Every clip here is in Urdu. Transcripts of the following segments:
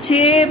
6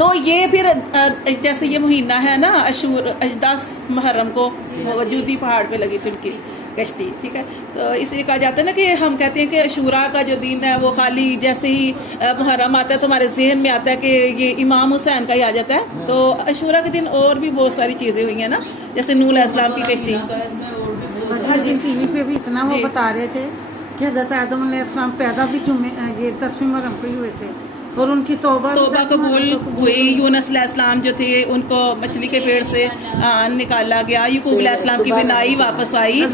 تو یہ پھر جیسے یہ مہینہ ہے نا 10 محرم کو جودی پہاڑ پہ لگی تھی ان کی کشتی، ٹھیک ہے، تو اس لیے کہا جاتا ہے نا کہ ہم کہتے ہیں کہ عاشوراء کا جو دن ہے وہ خالی جیسے ہی محرم آتا ہے تو ہمارے ذہن میں آتا ہے کہ یہ امام حسین کا ہی آ جاتا ہے، تو عاشوراء کے دن اور بھی بہت ساری چیزیں ہوئی ہیں نا، جیسے نوح علیہ السلام کی کشتی۔ ٹی وی پہ بھی اتنا وہ بتا رہے تھے کہ حضرت آدم علیہ السلام پیدا بھی یہ 10ویں محرم کو ہی ہوئے تھے، اور ان کی توبہ قبول ہوئی۔ یونس علیہ السلام جو تھے ان کو مچھلی کے پیڑ سے نکالا گیا، یعقوب علیہ السلام کی بینائی واپس آئی،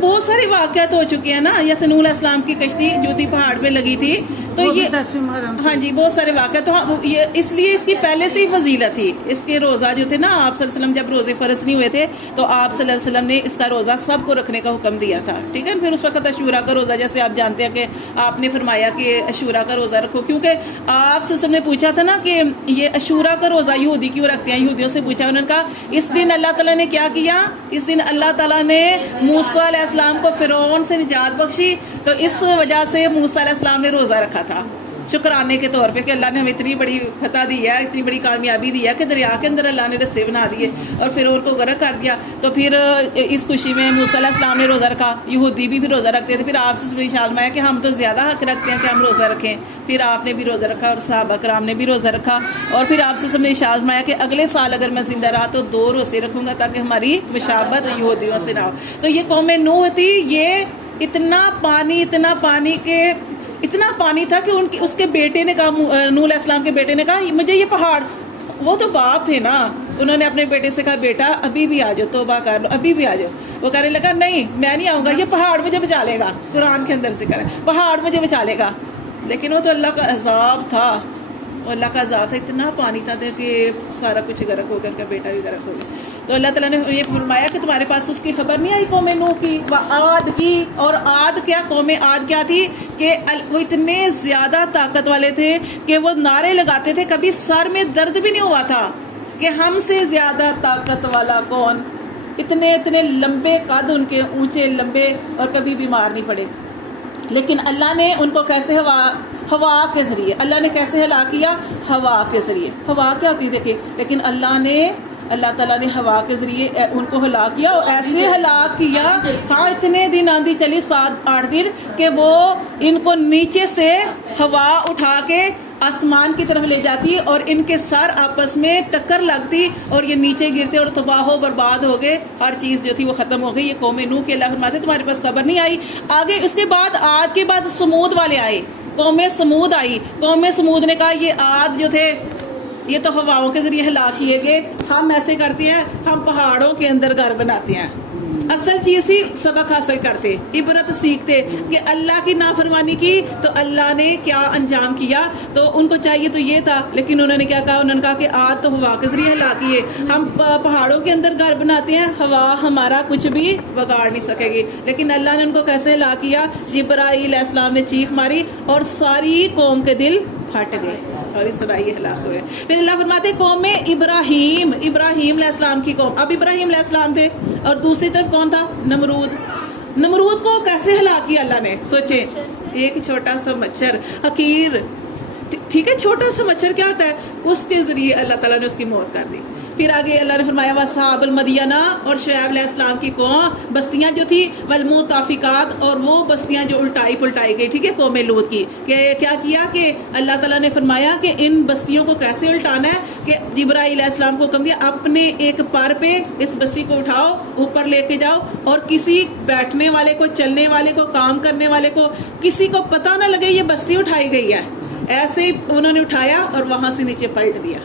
بہت سارے واقعات ہو چکے ہیں نا، جیسے نوح علیہ السلام کی کشتی جودی پہاڑ پہ لگی تھی، تو یہ 10ویں محرم، ہاں جی بہت سارے واقعات، تو یہ اس لیے اس کی پہلے سے ہی فضیلت تھی۔ اس کے روزہ جو تھے نا، آپ صلی اللہ علیہ وسلم جب روزے فرض نہیں ہوئے تھے تو آپ صلی اللہ علیہ وسلم نے اس کا روزہ سب کو رکھنے کا حکم دیا تھا، ٹھیک ہے۔ پھر اس وقت عاشوراء کا روزہ، جیسے آپ جانتے ہیں کہ آپ نے فرمایا کہ عاشوراء کا روزہ رکھو، کیونکہ آپ سے سب نے پوچھا تھا نا کہ یہ عاشوراء کا روزہ یہودی کیوں رکھتے ہیں، یہودیوں سے پوچھا، انہوں نے کہا اس دن اللہ تعالیٰ نے کیا کیا، اس دن اللہ تعالیٰ نے موسیٰ علیہ السلام کو فرعون سے نجات بخشی، تو اس وجہ سے موسیٰ علیہ السلام نے روزہ رکھا تھا شکرانے کے طور پہ کہ اللہ نے ہمیں اتنی بڑی فتح دی ہے، اتنی بڑی کامیابی دی ہے کہ دریا کے اندر اللہ نے رستے بنا دیے اور فرعون کو غرق کر دیا، تو پھر اس خوشی میں موسیٰ علیہ السلام نے روزہ رکھا، یہودی بھی پھر روزہ رکھتے تھے، پھر آپ سے بڑی شالمایا کہ ہم تو زیادہ حق رکھتے ہیں کہ ہم روزہ رکھیں، پھر آپ نے بھی روزہ رکھا اور صحابہ کرام نے بھی روزہ رکھا، اور پھر آپ سے سب نے شالمایا کہ اگلے سال اگر میں زندہ رہا تو 2 روزے رکھوں گا تاکہ ہماری مشابہت یہودیوں سے نہ ہو۔ تو یہ قوم نوح تھی، یہ اتنا پانی تھا کہ اس کے بیٹے نے کہا، نوح علیہ السلام کے بیٹے نے کہا مجھے یہ پہاڑ، وہ تو باپ تھے نا، انہوں نے اپنے بیٹے سے کہا بیٹا ابھی بھی آ جاؤ، توبہ کر لو، ابھی بھی آ جاؤ، وہ کہنے لگا نہیں میں نہیں آؤں گا، یہ پہاڑ مجھے بچا لے گا، قرآن کے اندر ذکر ہے پہاڑ مجھے بچا لے گا، لیکن وہ تو اللہ کا عذاب تھا، اللہ کا عذاب تھا، اتنا پانی تھا کہ سارا کچھ غرق ہو گیا، ان کا بیٹا بھی غرق ہو گیا۔ تو اللہ تعالیٰ نے یہ فرمایا کہ تمہارے پاس اس کی خبر نہیں آئی قوم نوح کی، عاد کی، اور عاد کیا، قوم عاد کیا تھی کہ وہ اتنے زیادہ طاقت والے تھے کہ وہ نعرے لگاتے تھے، کبھی سر میں درد بھی نہیں ہوا تھا کہ ہم سے زیادہ طاقت والا کون، اتنے لمبے قد ان کے، اونچے لمبے، اور کبھی بیمار نہیں پڑے، لیکن اللہ نے ان کو کیسے ہوا کے ذریعے، اللہ نے کیسے ہلاک کیا، ہوا کے ذریعے، ہوا کیا ہوتی دیکھیں، لیکن اللہ تعالیٰ نے ہوا کے ذریعے ان کو ہلاک کیا، اور ایسے ہلاک کیا، ہاں اتنے دن آندھی چلی 7-8 دن کہ وہ ان کو نیچے سے ہوا اٹھا کے آسمان کی طرف لے جاتی اور ان کے سر آپس میں ٹکر لگتی اور یہ نیچے گرتے اور تباہ و برباد ہو گئے، ہر چیز جو تھی وہ ختم ہو گئی۔ یہ قوم نوح کے اللہ فرماتے تمہارے پاس خبر نہیں آئی۔ آگے اس کے بعد عاد کے بعد سمود والے آئے، قوم سمود آئی، قوم سمود نے کہا یہ عاد جو تھے یہ تو ہواؤں کے ذریعے ہلاک کیے گئے، ہم ایسے کرتے ہیں، ہم پہاڑوں کے اندر گھر بناتے ہیں۔ اصل چیز ہی سبق حاصل کرتے، عبرت سیکھتے کہ اللہ کی نافرمانی کی تو اللہ نے کیا انجام کیا، تو ان کو چاہیے تو یہ تھا، لیکن انہوں نے کیا کہا، انہوں نے کہا کہ عاد تو ہوا کے ذریعے ہلاک کیے، ہم پہاڑوں کے اندر گھر بناتے ہیں، ہوا ہمارا کچھ بھی بگاڑ نہیں سکے گی، لیکن اللہ نے ان کو کیسے ہلاک کیا، جبرائیل علیہ السلام نے چیخ ماری اور ساری قوم کے دل پھٹ گئے اور اس طرح یہ ہلاک ہوئے۔ پھر اللہ فرماتے قوم ابراہیم علیہ السلام کی قوم، اب ابراہیم علیہ السلام تھے اور دوسری طرف کون تھا، نمرود کو کیسے ہلاک کیا اللہ نے، سوچیں، ایک چھوٹا سا مچھر حقیر، ٹھیک ہے، چھوٹا سا مچھر کیا ہوتا ہے، اس کے ذریعے اللہ تعالیٰ نے اس کی موت کر دی۔ پھر آگے اللہ نے فرمایا وَأَصْحَابُ الْمَدْيَنَ، اور شعیب علیہ السلام کی قوم، بستیاں جو تھی، وَالْمُؤْتَفِقَاتِ، اور وہ بستیاں جو الٹائی پلٹائی گئی، ٹھیک ہے، قوم لوط کی، کہ کیا کیا کہ اللہ تعالیٰ نے فرمایا کہ ان بستیوں کو کیسے الٹانا ہے، کہ جبرائیل علیہ السلام کو حکم دیا اپنے ایک پر پہ اس بستی کو اٹھاؤ، اوپر لے کے جاؤ، اور کسی بیٹھنے والے کو، چلنے والے کو، کام کرنے والے کو، کسی کو پتہ نہ لگے یہ بستی اٹھائی گئی ہے، ایسے ہی انہوں نے اٹھایا اور وہاں سے نیچے پلٹ دیا۔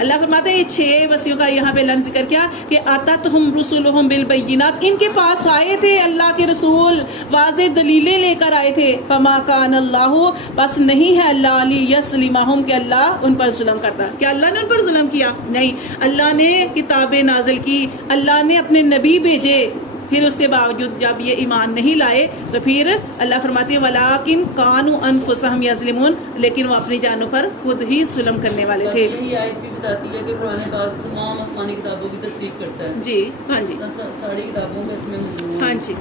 اللہ فرماتے ہیں یہ 6 بستیوں کا یہاں پہ اللہ نے ذکر کیا کہ آتتہم رسلہم بالبینات، ان کے پاس آئے تھے اللہ کے رسول، واضح دلیلیں لے کر آئے تھے، فما کان اللہ، بس نہیں ہے اللہ لیسلمہم کہ اللہ ان پر ظلم کرتا، کیا اللہ نے ان پر ظلم کیا؟ نہیں، اللہ نے کتابیں نازل کی، اللہ نے اپنے نبی بھیجے، پھر اس کے باوجود جب یہ ایمان نہیں لائے تو پھر اللہ فرماتے ہیں وَلَٰكِن كَانُوا أَنفُسَهُمْ يَظْلِمُونَ، لیکن وہ اپنی جانوں پر خود ہی ظلم کرنے والے تھے۔ یہ آیت بھی بتاتی ہے کہ قرآن پاک تمام آسمانی کتابوں کی تصدیق کرتا ہے، جی ہاں جی، ساری کتابوں کا اس میں مضمون ہے۔ ہاں جی،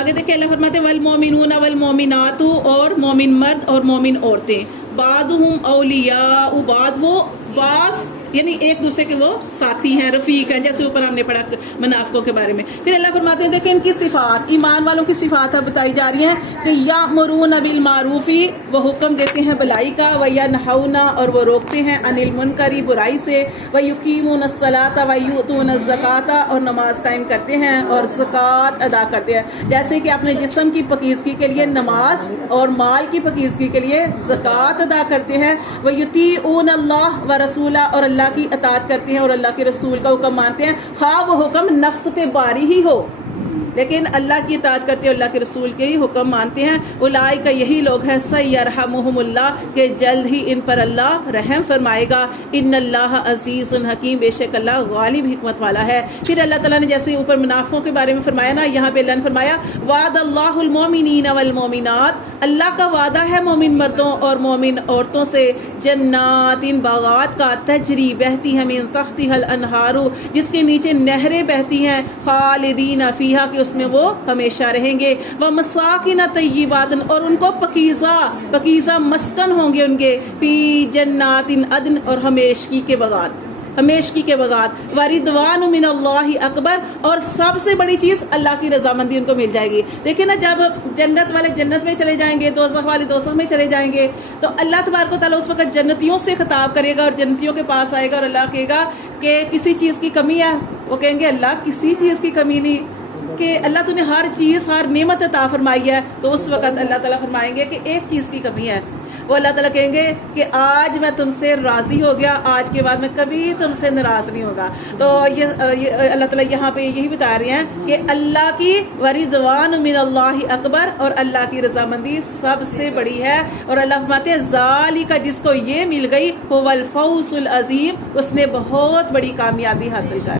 آگے دیکھیں اللہ فرماتے ہیں وَالْمُؤْمِنُونَ وَالْمُؤْمِنَاتُ، اور مومن مرد اور مومن عورتیں، بعضهم اولیاء بعض، وہ بعض یعنی ایک دوسرے کے وہ ساتھی ہیں، رفیق ہیں، جیسے اوپر ہم نے پڑھا منافقوں کے بارے میں. پھر اللہ فرماتے ہیں دیکھیں ان کی صفات، ایمان والوں کی صفات بتائی جا رہی ہیں کہ یامرون بالمعروف، وہ حکم دیتے ہیں بھلائی کا، وینہون اور وہ روکتے ہیں عن المنکر برائی سے، ویقیمون الصلاۃ ویؤتون الزکاۃ اور نماز قائم کرتے ہیں اور زکوٰۃ ادا کرتے ہیں. جیسے کہ اپنے جسم کی پاکیزگی کے لیے نماز اور مال کی پاکیزگی کے لیے زکوٰۃ ادا کرتے ہیں. ویطیعون اللہ ورسولہ اور اللہ کی اطاعت کرتے ہیں اور اللہ کے رسول کا حکم مانتے ہیں، خواہ وہ حکم نفس پہ باری ہی ہو، لیکن اللہ کی اطاعت کرتے ہیں، اللہ کے رسول کے ہی حکم مانتے ہیں. اولئک یہی لوگ ہیں سیرحمہم اللہ، کہ جلد ہی ان پر اللہ رحم فرمائے گا. ان اللہ عزیز حکیم، بے شک اللہ غالب حکمت والا ہے. پھر اللہ تعالیٰ نے جیسے اوپر منافقوں کے بارے میں فرمایا نا، یہاں پہ اللہ نے فرمایا وعد اللہ المومنین والمومنات، اللہ کا وعدہ ہے مومن مردوں اور مومن عورتوں سے، جنات باغات کا، تجری بہتی ہیں من تحتها الانہار، جس کے نیچے نہریں بہتی ہیں، خالدین فیہا کہ اس میں وہ ہمیشہ رہیں گے، ومساکن طیبات اور ان کو پکیزہ مسکن ہوں گے ان کے، فی جنات عدن اور ہمیشگی کے بغات، وردوان من اللہ اکبر اور سب سے بڑی چیز اللہ کی رضامندی ان کو مل جائے گی. دیکھیں نا، جب جنت والے جنت میں چلے جائیں گے، دوزخ والے دوزخ میں چلے جائیں گے، تو اللہ تبارک و تعالیٰ اس وقت جنتیوں سے خطاب کرے گا اور جنتیوں کے پاس آئے گا اور اللہ کہے گا کہ کسی چیز کی کمی ہے؟ وہ کہیں گے اللہ کسی چیز کی کمی نہیں، کہ اللہ تو نے ہر چیز، ہر نعمت عطا فرمائی ہے. تو اس وقت اللہ تعالیٰ فرمائیں گے کہ ایک چیز کی کمی ہے. وہ اللہ تعالیٰ کہیں گے کہ آج میں تم سے راضی ہو گیا، آج کے بعد میں کبھی تم سے ناراض نہیں ہوگا. تو یہ اللہ تعالیٰ یہاں پہ یہی بتا رہے ہیں کہ اللہ کی ورضوان من اللہ اکبر، اور اللہ کی رضامندی سب سے بڑی ہے. اور اللہ فرماتے ہیں ذالک، جس کو یہ مل گئی، هو الفوز العظیم، اس نے بہت بڑی کامیابی حاصل کر